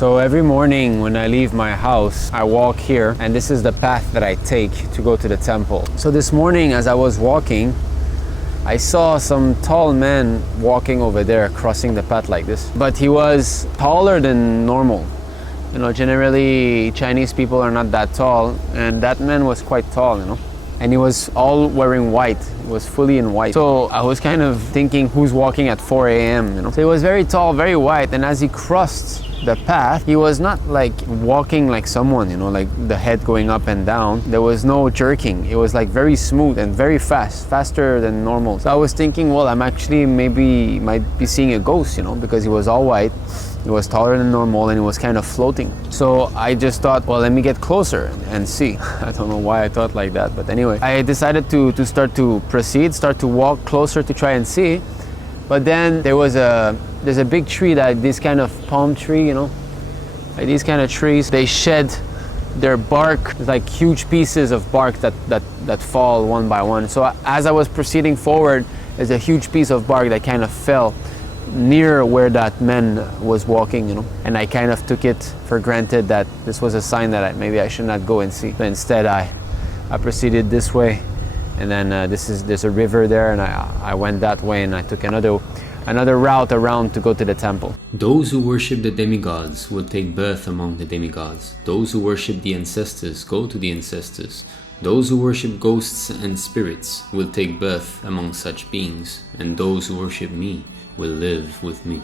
So every morning when I leave my house, I walk here, and this is the path that I take to go to the temple. So this morning as I was walking, I saw some tall man walking over there, crossing the path like this. But he was taller than normal. You know, generally Chinese people are not that tall, and that man was quite tall, you know. And he was all wearing white. He was fully in white. So I was kind of thinking, who's walking at 4 a.m., you know? So he was very tall, very white, and as he crossed the path, he was not like walking like someone, you know, like the head going up and down. There was no jerking. It was like very smooth and very fast, faster than normal. So I was thinking, well, I'm actually might be seeing a ghost, you know, because he was all white. It was taller than normal and it was kind of floating. So I just thought, well, let me get closer and see. I don't know why I thought like that, but anyway. I decided to start to walk closer to try and see. But then there's a big tree, that this kind of palm tree, you know, like these kind of trees, they shed their bark, like huge pieces of bark that fall one by one. So as I was proceeding forward, there's a huge piece of bark that kind of fell near where that man was walking, you know, and I kind of took it for granted that this was a sign that maybe I should not go and see. But instead I proceeded this way, and then there's a river there, and I went that way, and I took another route around to go to the temple. Those who worship the demigods will take birth among the demigods. Those who worship the ancestors go to the ancestors. Those who worship ghosts and spirits will take birth among such beings, and those who worship me will live with me.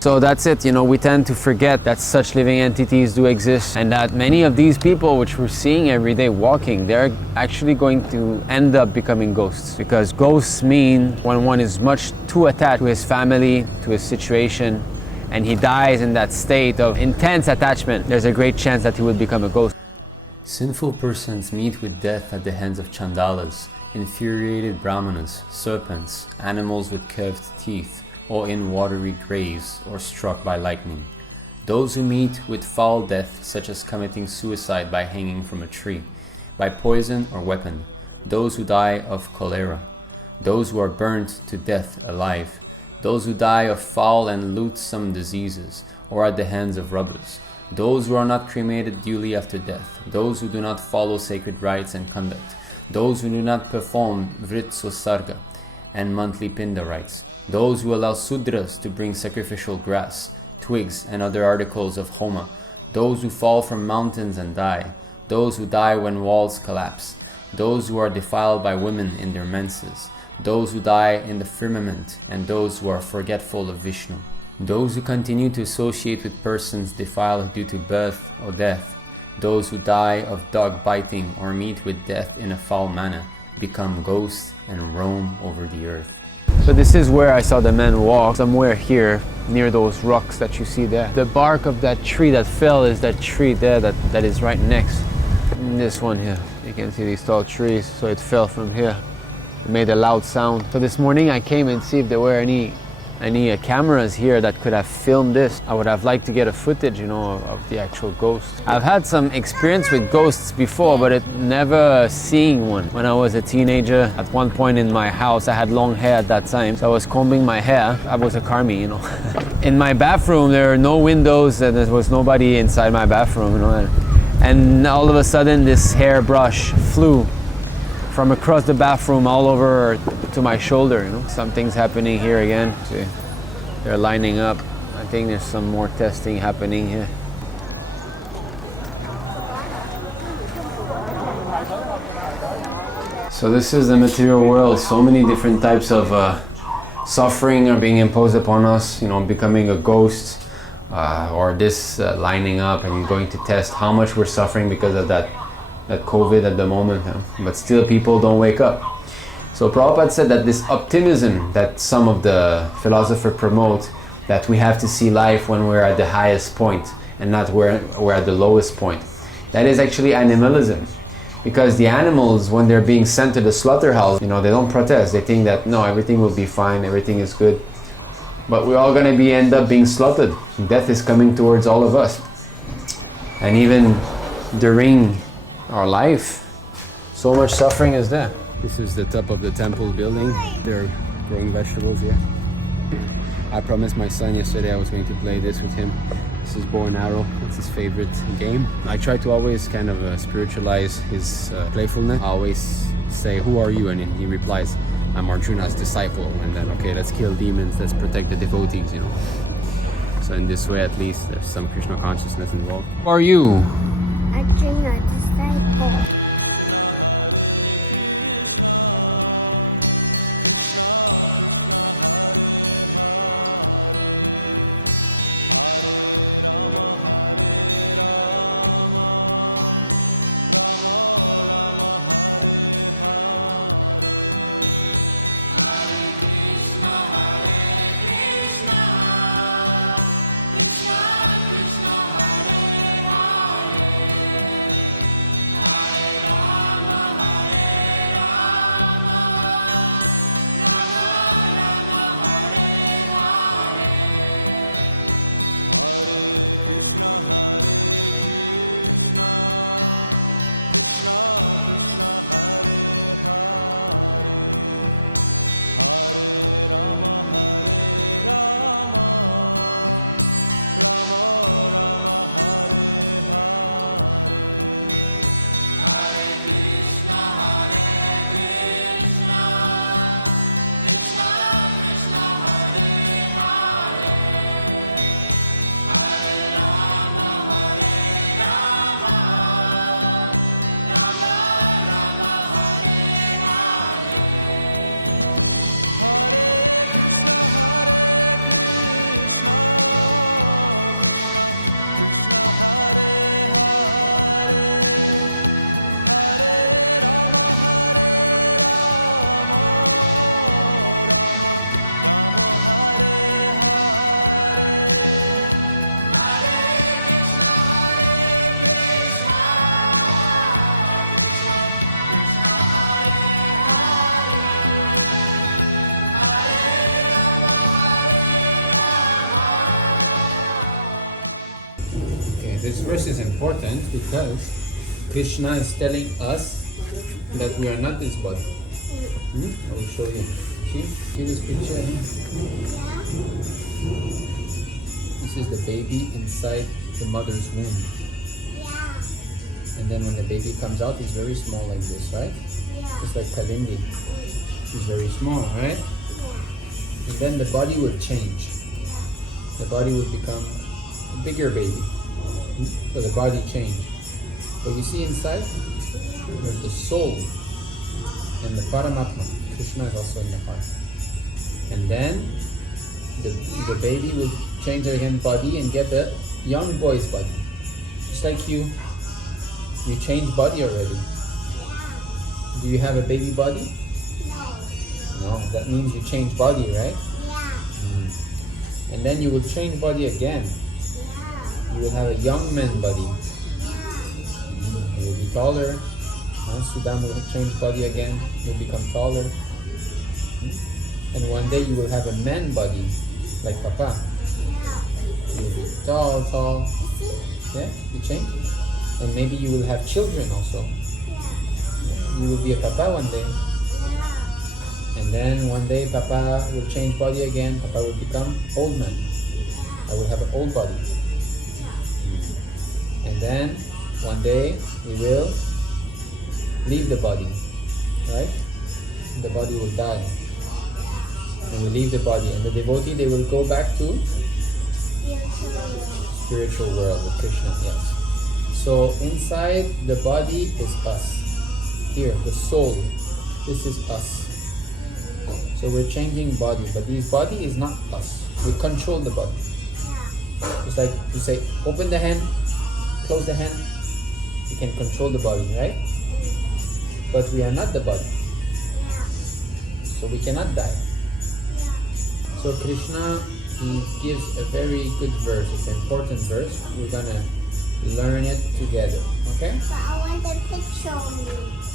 So that's it, you know, we tend to forget that such living entities do exist, and that many of these people which we're seeing every day walking, they're actually going to end up becoming ghosts. Because ghosts mean when one is much too attached to his family, to his situation, and he dies in that state of intense attachment, there's a great chance that he will become a ghost. Sinful persons meet with death at the hands of chandalas, infuriated brahmanas, serpents, animals with curved teeth, or in watery graves, or struck by lightning. Those who meet with foul death, such as committing suicide by hanging from a tree, by poison or weapon, those who die of cholera, those who are burnt to death alive, those who die of foul and loathsome diseases, or at the hands of robbers, those who are not cremated duly after death, those who do not follow sacred rites and conduct, those who do not perform vritsosarga and monthly pinda rites, those who allow sudras to bring sacrificial grass, twigs, and other articles of homa, those who fall from mountains and die, those who die when walls collapse, those who are defiled by women in their menses, those who die in the firmament, and those who are forgetful of Vishnu, those who continue to associate with persons defiled due to birth or death, those who die of dog biting or meet with death in a foul manner, become ghosts and roam over the earth. So this is where I saw the man walk, somewhere here, near those rocks that you see there. The bark of that tree that fell is that tree there that is right next. And this one here, you can see these tall trees, so it fell from here. It made a loud sound. So this morning I came and see if there were any cameras here that could have filmed this. I would have liked to get a footage, you know, of the actual ghost. I've had some experience with ghosts before, but never seeing one. When I was a teenager, at one point in my house, I had long hair at that time, so I was combing my hair. I was a karmi, you know. In my bathroom, there are no windows, and there was nobody inside my bathroom, you know. And all of a sudden, this hairbrush flew from across the bathroom all over to my shoulder, you know. Something's happening here again. See, they're lining up. I think there's some more testing happening here. So this is the material world. So many different types of suffering are being imposed upon us, you know, becoming a ghost, or this lining up and going to test how much we're suffering because of that COVID at the moment, you know? But still people don't wake up. So Prabhupada said that this optimism that some of the philosophers promote, that we have to see life when we're at the highest point and not where we're at the lowest point, that is actually animalism. Because the animals, when they're being sent to the slaughterhouse, you know, they don't protest. They think that, no, everything will be fine, everything is good. But we're all going to end up being slaughtered. Death is coming towards all of us. And even during our life, so much suffering is there. This is the top of the temple building. They're growing vegetables here. I promised my son yesterday I was going to play this with him. uses bow and arrow. It's his favorite game. I try to always kind of spiritualize his playfulness. I always say, who are you? And he replies, I'm Arjuna's disciple. And then, okay, let's kill demons, let's protect the devotees, you know. So in this way, at least, there's some Krishna consciousness involved. Who are you? Arjuna disciple. Krishna Hare Krishna Krishna Krishna Hare Hare Hare Rama Hare Rama Rama Rama Hare Hare Hare Krishna Hare Krishna Krishna Krishna Hare Hare Hare Rama Hare Rama Rama Rama Hare Hare Hare Krishna Hare Krishna Krishna Krishna Hare Hare Hare Rama Hare Rama Rama Rama Hare Hare Hare Krishna Hare Krishna Krishna Krishna Hare Hare Hare Rama Hare Rama Rama Rama Hare Hare Hare Krishna Hare Krishna Krishna Krishna Hare Hare Hare Rama Hare Rama Rama Rama Hare Hare Hare Krishna Hare Krishna Krishna Krishna Hare Hare Hare Rama Okay, this verse is important because Krishna is telling us that we are not this body. I will show you. See this picture? This is the baby inside the mother's womb. And then when the baby comes out, he's very small like this, right? Just like Kalingi. He's very small, right? And then the body will change. The body will become a bigger baby. So the body changed. But you see inside, there's the soul and the Paramatma. Krishna is also in the heart. And then the baby will change again body and get a young boy's body. Just like you change body already. Do you have a baby body? No, that means you change body, right? And then you will change body again. You will have a young man body. You will be taller. Sudam will change body again. You will become taller. And one day you will have a man body, like Papa. You will be tall. Yeah, you change. And maybe you will have children also. You will be a Papa one day. And then one day Papa will change body again. Papa will become old man. I will have an old body. And then one day we will leave the body, right? The body will die. We will leave the body, and the devotee, they will go back to spiritual world of Krishna. Yes. So inside the body is us. Here, the soul. This is us. So we're changing body, but this body is not us. We control the body. It's like you say, open the hand, close the hand. You can control the body, right? But we are not the body. So we cannot die. So Krishna, he gives a very good verse. It's an important verse. We're gonna learn it together. Okay? But I want the picture only.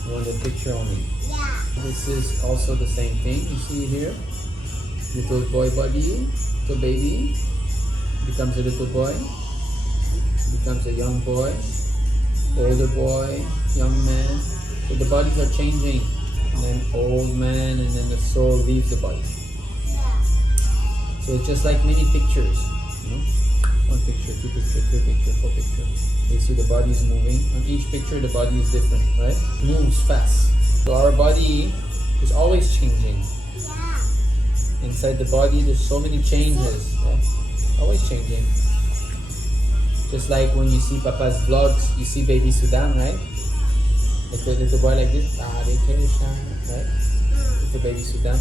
You want the picture only? Yeah. This is also the same thing. You see here? Little boy body, little baby, becomes a little boy, becomes a young boy, older boy, young man. So the bodies are changing. And then old man, and then the soul leaves the body. So it's just like many pictures. One picture, two picture, three picture, four picture. You see the body is moving. On each picture, the body is different, right? Moves fast. So our body is always changing. Inside the body, there's so many changes. Yeah? Always changing. Just like when you see Papa's vlogs, you see baby Sudan, right? Little boy like this, Hare Krishna, right? Little baby Sudan.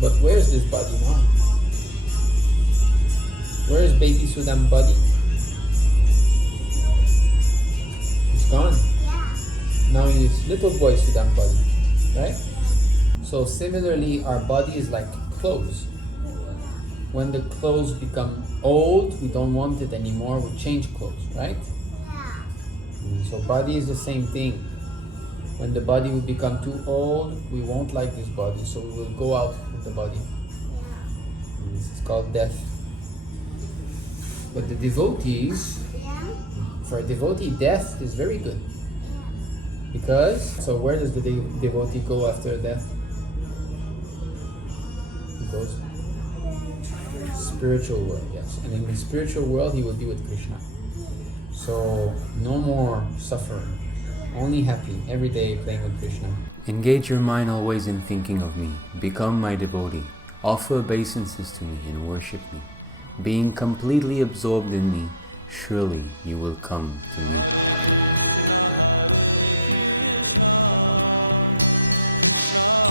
But where's this body now? Where is baby Sudan body? It's gone. Now it's little boy Sudan body, right? So similarly, our body is like clothes. When the clothes become old, we don't want it anymore, we change clothes, right? So body is the same thing. When the body will become too old, we won't like this body, so we will go out with the body. This is called death. But the devotees, for a devotee, death is very good. Because, so where does the devotee go after death? He goes spiritual world, yes. And in the spiritual world, he will be with Krishna. So, no more suffering. Only happy, every day playing with Krishna. Engage your mind always in thinking of me. Become my devotee. Offer obeisances to me and worship me. Being completely absorbed in me, surely you will come to me. Hare Krishna, Krishna